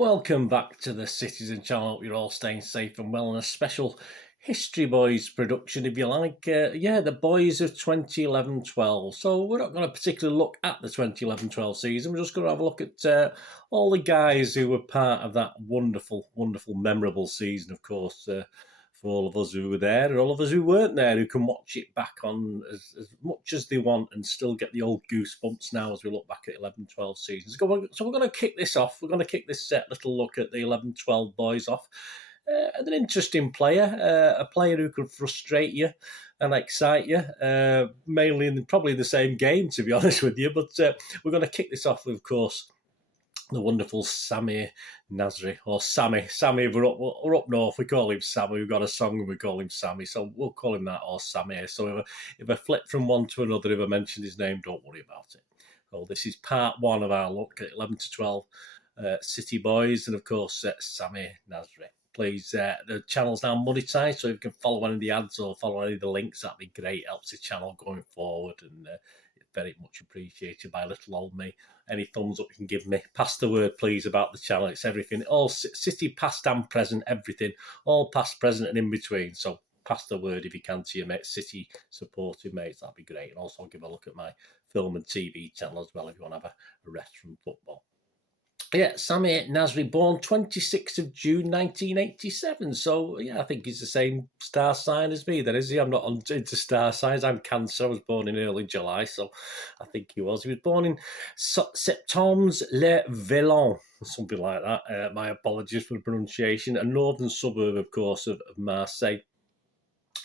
Welcome back to the Citizen channel. Hope you're all staying safe and well, and a special History Boys production, if you like. The boys of 2011-12. So we're not going to particularly look at the 2011-12 season. We're just going to have a look at all the guys who were part of that wonderful, memorable season, of course. For all of us who were there and all of us who weren't there, who can watch it back on as much as they want and still get the old goosebumps now as we look back at 11-12 seasons. So we're going to kick this off. We're going to kick this little look at the 11-12 boys off. An interesting player, a player who could frustrate you and excite you, mainly probably the same game, to be honest with you. But we're going to kick this off with, of course, the wonderful Samir Nasri, or Sammy. Sammy, we're up north, we call him Sammy. We've got a song and we call him Sammy, so we'll call him that, or Samir. So if I flip from one to another, if I mention his name, don't worry about it. So this is part one of our look at 11-12 City Boys, and of course, Samir Nasri. Please, the channel's now monetized, so if you can follow any of the ads or follow any of the links, that'd be great. Helps the channel going forward, and very much appreciated by little old me. Any thumbs up you can give me. Pass the word, please, about the channel. It's everything. All City past and present, everything. All past, present, and in between. So pass the word if you can to your mates, City supporting mates. That'd be great. And also give a look at my film and TV channel as well if you want to have a rest from football. Yeah, Samir Nasri, born 26th of June 1987. So, yeah, I think he's the same star sign as me, then, is he? I'm not into star signs. I'm Cancer. I was born in early July, so I think he was. He was born in Septembres-le-Vallon, something like that. My apologies for the pronunciation. A northern suburb, of course, of Marseille.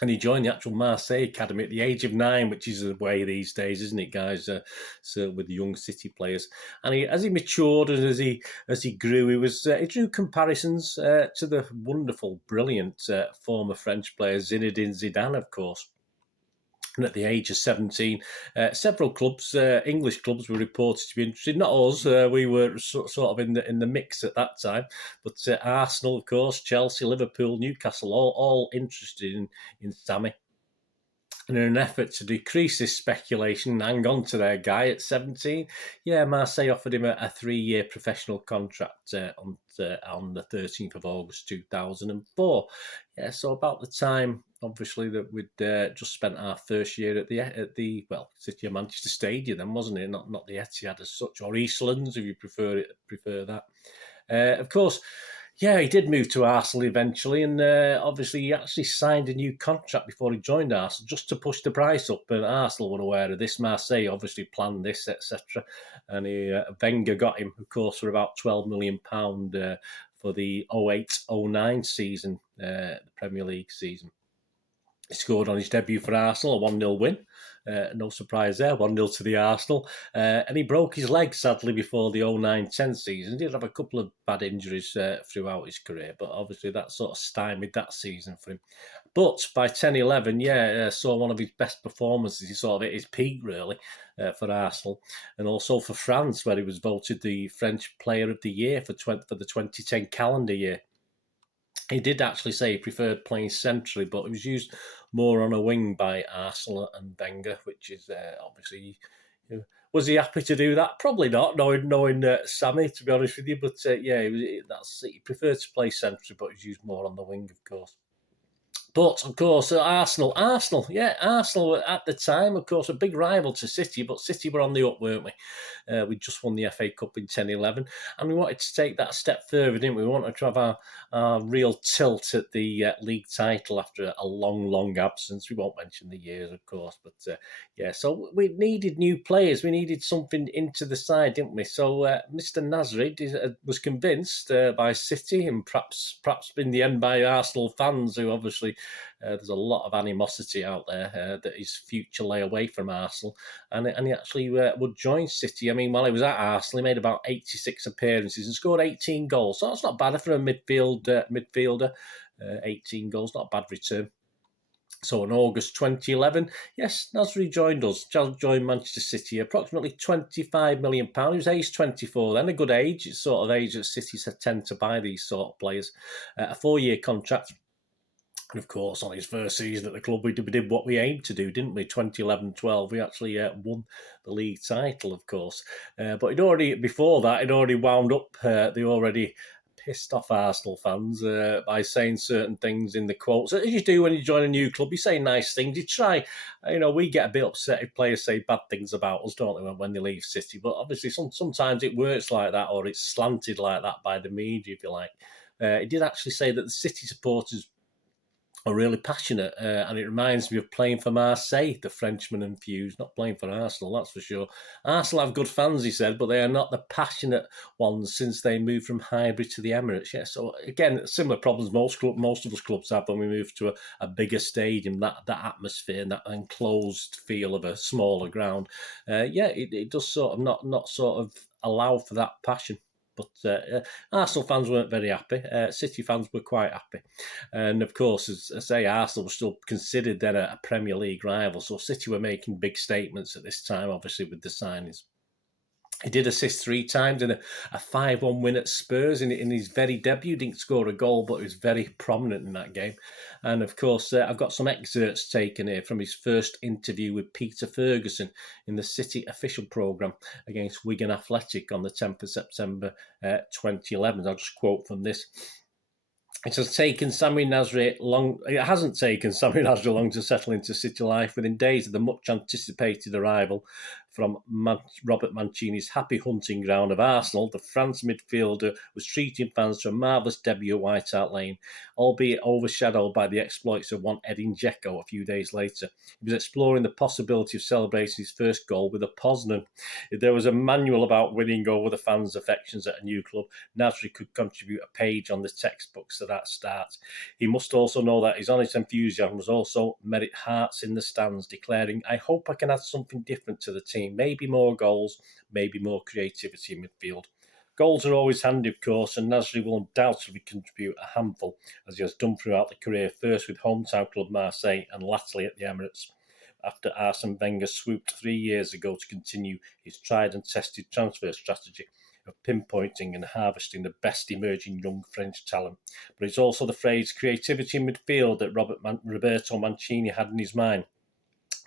And he joined the actual Marseille Academy at the age of 9, which is the way these days, isn't it, guys? So with the young City players, and as he matured and as he grew, he drew comparisons to the wonderful, brilliant former French player Zinedine Zidane, of course. And at the age of 17, several clubs, English clubs, were reported to be interested. Not us; we were sort of in the mix at that time. But Arsenal, of course, Chelsea, Liverpool, Newcastle, all interested in Sammy. And in an effort to decrease this speculation and hang on to their guy at 17, Marseille offered him a 3-year professional contract on the 13th of August 2004. Yeah, so about the time, obviously, that we'd just spent our first year at the City of Manchester Stadium, then, wasn't it? Not the Etihad as such, or Eastlands, if you prefer that. Of course. Yeah, he did move to Arsenal eventually, and obviously he actually signed a new contract before he joined Arsenal just to push the price up, and Arsenal were aware of this. Marseille obviously planned this, etc. And Wenger got him, of course, for about £12 million for the 08-09 season, the Premier League season. He scored on his debut for Arsenal, a 1-0 win. No surprise there, 1-0 to the Arsenal. And he broke his leg, sadly, before the 09-10 season. He did have a couple of bad injuries throughout his career, but obviously that sort of stymied that season for him. But by 10-11, saw one of his best performances. He sort of hit his peak, really, for Arsenal. And also for France, where he was voted the French Player of the Year for the 2010 calendar year. He did actually say he preferred playing centrally, but he was used more on a wing by Arsenal and Wenger, which is obviously... was he happy to do that? Probably not, knowing Sammy, to be honest with you. But he preferred to play centrally, but he was used more on the wing, of course. But, of course, Arsenal were at the time, of course, a big rival to City, but City were on the up, weren't we? We just won the FA Cup in 10-11, and we wanted to take that a step further, didn't we? We wanted to have our real tilt at the league title after a long absence. We won't mention the years, of course, but so we needed new players. We needed something into the side, didn't we? So Mr. Nasri was convinced by City, and perhaps in the end by Arsenal fans, who obviously... there's a lot of animosity out there that his future lay away from Arsenal, and he actually would join City. I mean, while he was at Arsenal, he made about 86 appearances and scored 18 goals. So that's not bad for a midfielder. 18 goals, not a bad return. So in August 2011, yes, Nasri joined us. Joined Manchester City, approximately £25 million. He was age 24 then, a good age. It's sort of age that City tend to buy these sort of players. A 4-year contract. And of course, on his first season at the club, we did what we aimed to do, didn't we? 2011-12, we actually won the league title, of course. But before that, he'd already wound up the already pissed off Arsenal fans by saying certain things in the quotes. As you do when you join a new club, you say nice things. You try, we get a bit upset if players say bad things about us, don't we, when they leave City? But obviously, sometimes it works like that, or it's slanted like that by the media, if you like. He did actually say that the City supporters are really passionate, and it reminds me of playing for Marseille, the Frenchman infused, not playing for Arsenal, that's for sure. Arsenal have good fans, he said, but they are not the passionate ones since they moved from Highbury to the Emirates. Yeah, so again, similar problems most of us clubs have when we move to a bigger stadium, that atmosphere and that enclosed feel of a smaller ground. It does sort of not sort of allow for that passion. But Arsenal fans weren't very happy. City fans were quite happy. And of course, as I say, Arsenal was still considered then a Premier League rival. So City were making big statements at this time, obviously, with the signings. He did assist 3 times in a 5-1 win at Spurs in his very debut. Didn't score a goal, but he was very prominent in that game. And of course, I've got some excerpts taken here from his first interview with Peter Ferguson in the City official programme against Wigan Athletic on the 10th of September 2011. I'll just quote from this. It hasn't taken Samir Nasri long to settle into City life. Within days of the much anticipated arrival from Robert Mancini's happy hunting ground of Arsenal, the France midfielder was treating fans to a marvellous debut at White Hart Lane, albeit overshadowed by the exploits of one Edin Dzeko a few days later. He was exploring the possibility of celebrating his first goal with a Poznan. If there was a manual about winning over the fans' affections at a new club, Nasri could contribute a page on the textbooks to that start. He must also know that his honest enthusiasm was also merit hearts in the stands, declaring, "I hope I can add something different to the team, maybe more goals, maybe more creativity in midfield." Goals are always handy, of course, and Nasri will undoubtedly contribute a handful, as he has done throughout the career, first with hometown club Marseille and latterly at the Emirates, after Arsene Wenger swooped 3 years ago to continue his tried and tested transfer strategy of pinpointing and harvesting the best emerging young French talent. But it's also the phrase creativity in midfield that Roberto Mancini had in his mind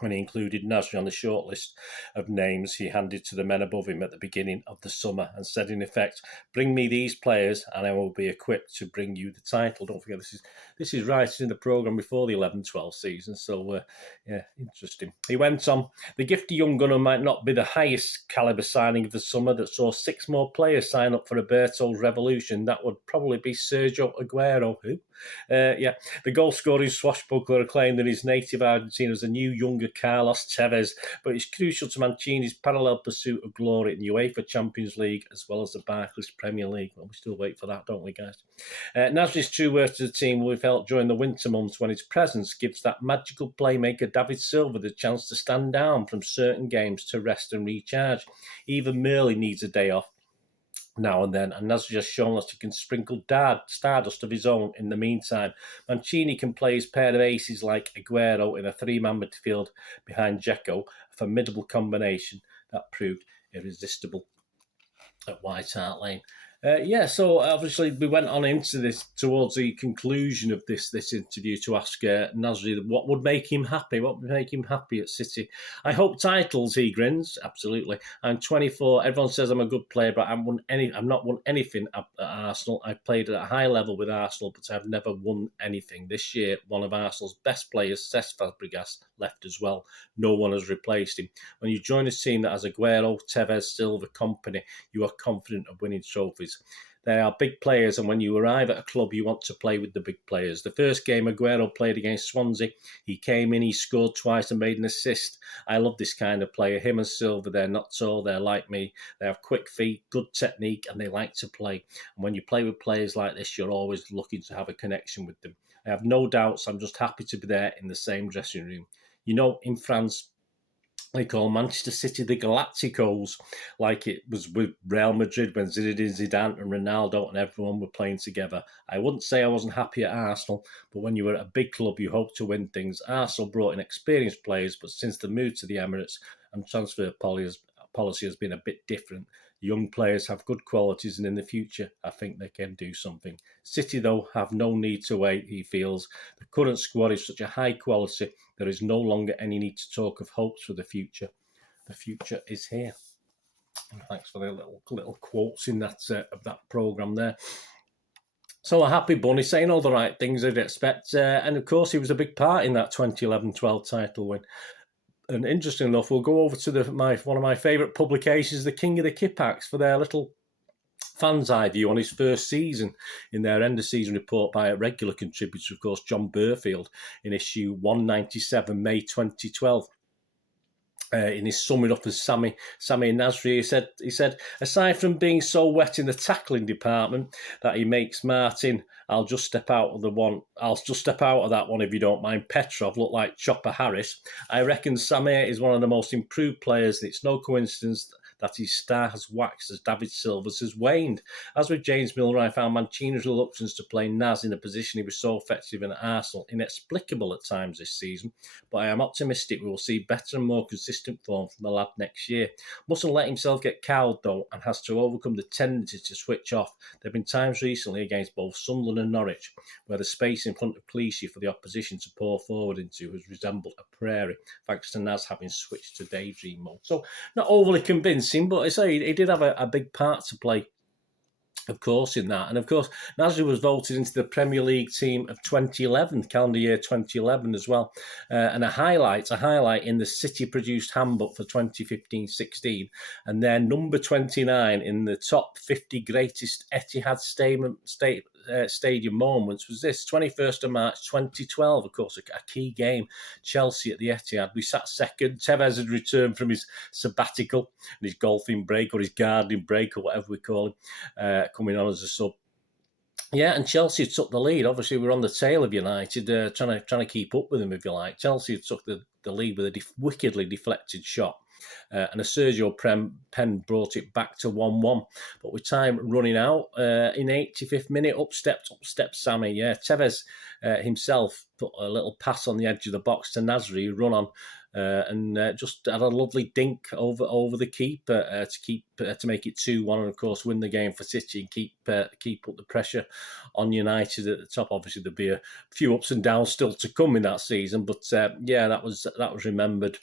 when he included Nasri on the shortlist of names he handed to the men above him at the beginning of the summer and said, in effect, "Bring me these players and I will be equipped to bring you the title." Don't forget, this is right in the programme before the 11-12 season, so interesting. He went on, "The gifted young gunner might not be the highest calibre signing of the summer that saw 6 more players sign up for Roberto's revolution. That would probably be Sergio Aguero." Who? The goal-scoring swashbuckler claimed that his native Argentina was a new, younger Carlos Tevez, but it's crucial to Mancini's parallel pursuit of glory in the UEFA Champions League as well as the Barclays Premier League. Well, we still wait for that, don't we, guys? Nasri's true worth to the team will be felt during the winter months when his presence gives that magical playmaker David Silva the chance to stand down from certain games to rest and recharge. Even Merley needs a day off now and then, and Nasri has shown us he can sprinkle stardust of his own in the meantime. Mancini can play his pair of aces like Aguero in a 3-man midfield behind Dzeko, a formidable combination that proved irresistible at White Hart Lane. So obviously we went on into this towards the conclusion of this interview to ask Nasri what would make him happy. What would make him happy at City? "I hope titles," he grins. "Absolutely. I'm 24. Everyone says I'm a good player, but I've not won anything at Arsenal. I've played at a high level with Arsenal, but I've never won anything. This year, one of Arsenal's best players, Cesc Fabregas, left as well. No one has replaced him. When you join a team that has Aguero, Tevez, Silva, company, you are confident of winning trophies. They are big players, and when you arrive at a club, you want to play with the big players. The first game Aguero played against Swansea, he came in, he scored twice and made an assist. I love this kind of player. Him and Silva, they're not tall, they're like me. They have quick feet, good technique, and they like to play. And when you play with players like this, you're always looking to have a connection with them. I have no doubts. I'm just happy to be there in the same dressing room. You know, in France, they call Manchester City the Galacticos, like it was with Real Madrid when Zinedine Zidane and Ronaldo and everyone were playing together. I wouldn't say I wasn't happy at Arsenal, but when you were at a big club, you hope to win things. Arsenal brought in experienced players, but since the move to the Emirates and transfer policy has been a bit different. Young players have good qualities, and in the future, I think they can do something. City, though, have no need to wait, he feels. The current squad is such a high quality, there is no longer any need to talk of hopes for the future. The future is here. And thanks for the little quotes in that of that programme there. So a happy bunny, saying all the right things I'd expect. And of course, he was a big part in that 2011-12 title win. And interesting enough, we'll go over to one of my favourite publications, the King of the Kippax, for their little fan's eye view on his first season in their end of season report by a regular contributor, of course, John Burfield, in issue 197, May 2012. In his summing up as Samir Nasri, he said, aside from being so wet in the tackling department that he makes Martin, I'll just step out of that one if you don't mind. Petrov looked like Chopper Harris. I reckon Samir is one of the most improved players. It's no coincidence that his star has waxed as David Silva's has waned. As with James Milner, I found Mancini's reluctance to play Naz in a position he was so effective in at Arsenal inexplicable at times this season, but I am optimistic we will see better and more consistent form from the lad next year. Mustn't let himself get cowed though, and has to overcome the tendency to switch off. There have been times recently against both Sunderland and Norwich where the space in front of Clichy for the opposition to pour forward into has resembled a prairie, thanks to Naz having switched to daydream mode. So not overly convincing, but I say he did have a big part to play, of course, in that. And of course, Nasri was voted into the Premier League team of 2011, calendar year 2011 as well. And a highlight in the City-produced handbook for 2015-16. And then number 29 in the top 50 greatest Etihad Stadium moments was this, 21st of March 2012, of course, a key game, Chelsea at the Etihad. We sat second. Tevez had returned from his sabbatical and his golfing break or his gardening break or whatever we call him, coming on as a sub. Yeah, and Chelsea took the lead. Obviously, we're on the tail of United, trying to keep up with them, if you like. Chelsea took the lead with a wickedly deflected shot. And a Sergio pen brought it back to 1-1. But with time running out, in 85th minute, up stepped Samir. Yeah, Tevez himself put a little pass on the edge of the box to Nasri, run on, and just had a lovely dink over the keeper to make it 2-1, and of course win the game for City and keep up the pressure on United at the top. Obviously, there'll be a few ups and downs still to come in that season, but yeah, that was remembered.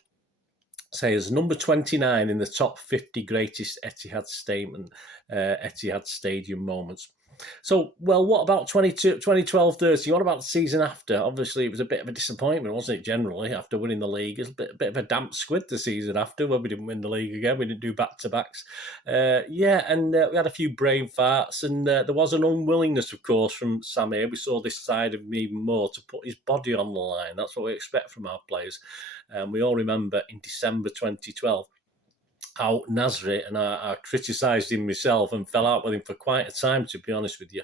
Say as number 29 in the top 50 greatest Etihad Stadium moments. So, well, what about 2012-13? What about the season after? Obviously, it was a bit of a disappointment, wasn't it, generally, after winning the league? It was a bit of a damp squid the season after when we didn't win the league again. We didn't do back-to-backs. We had a few brain farts, and there was an unwillingness, of course, from Samir. We saw this side of him even more, to put his body on the line. That's what we expect from our players. We all remember in December 2012, how Nasri, and I criticised him myself and fell out with him for quite a time, to be honest with you,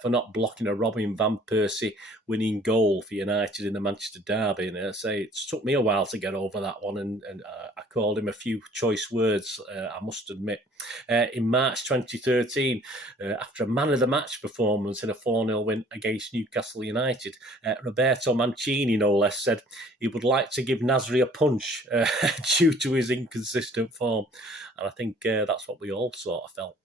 for not blocking a Robin Van Persie winning goal for United in the Manchester derby. And I say it took me a while to get over that one, and I called him a few choice words, I must admit. In March 2013, after a man-of-the-match performance in a 4-0 win against Newcastle United, Roberto Mancini, no less, said he would like to give Nasri a punch due to his inconsistent form. And I think that's what we all sort of felt.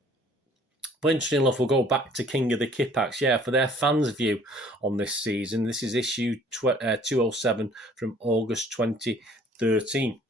But interesting enough, we'll go back to King of the Kippax. Yeah, for their fans' view on this season, this is issue 207 from August 2013.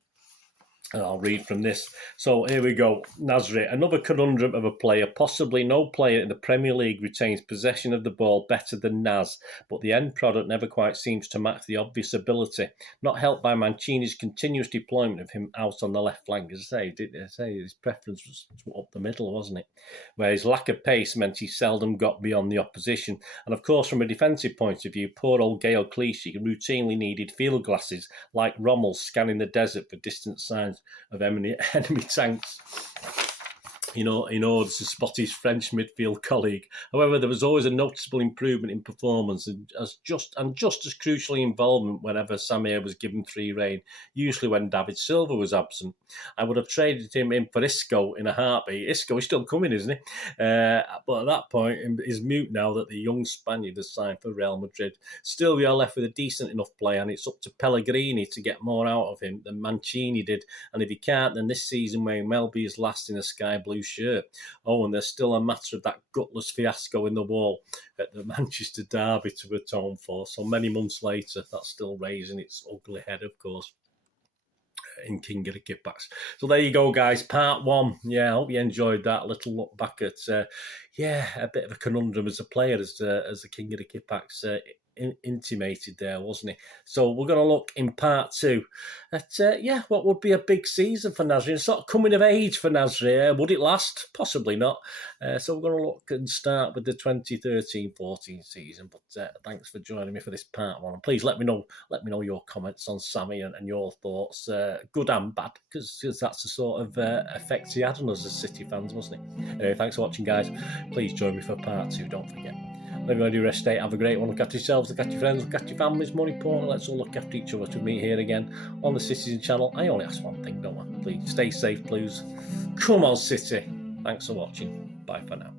And I'll read from this. So here we go. Nasri, another conundrum of a player. Possibly no player in the Premier League retains possession of the ball better than Naz, but the end product never quite seems to match the obvious ability. Not helped by Mancini's continuous deployment of him out on the left flank. As I say, his preference was up the middle, wasn't it? Where his lack of pace meant he seldom got beyond the opposition. And of course, from a defensive point of view, poor old Gael Clichy routinely needed field glasses like Rommel scanning the desert for distant signs of enemy tanks, in order to spot his French midfield colleague. However, there was always a noticeable improvement in performance and just as crucially involvement whenever Samir was given free rein, usually when David Silva was absent. I would have traded him in for Isco in a heartbeat. Isco is still coming, isn't he? But at that point, he's mute now that the young Spaniard has signed for Real Madrid. Still, we are left with a decent enough player, and it's up to Pellegrini to get more out of him than Mancini did. And if he can't, then this season Wayne Melby is last in a sky blue shirt. Oh, and there's still a matter of that gutless fiasco in the wall at the Manchester derby to atone for. So many months later, that's still raising its ugly head, of course, in King of the Kippax. So there you go, guys. Part 1. Yeah, I hope you enjoyed that little look back at yeah, a bit of a conundrum as a player, as the King of the Kipaks intimated there, wasn't he? So we're going to look in part two at, yeah, what would be a big season for Nasri, and sort of coming of age for Nasri. Would it last? Possibly not. So we're going to look and start with the 2013-14 season. But thanks for joining me for this part one. And please let me know your comments on Sammy and your thoughts, good and bad, because that's the sort of effect he had on us as City fans, wasn't it? Anyway, thanks for watching, guys. Please join me for part two. Don't forget. Let me do rest day. Have a great one. Look after yourselves, look after your friends, look after your families. More important, let's all look after each other. To meet here again on the Citizen channel. I only ask one thing, don't I? Please stay safe, please. Come on, City. Thanks for watching. Bye for now.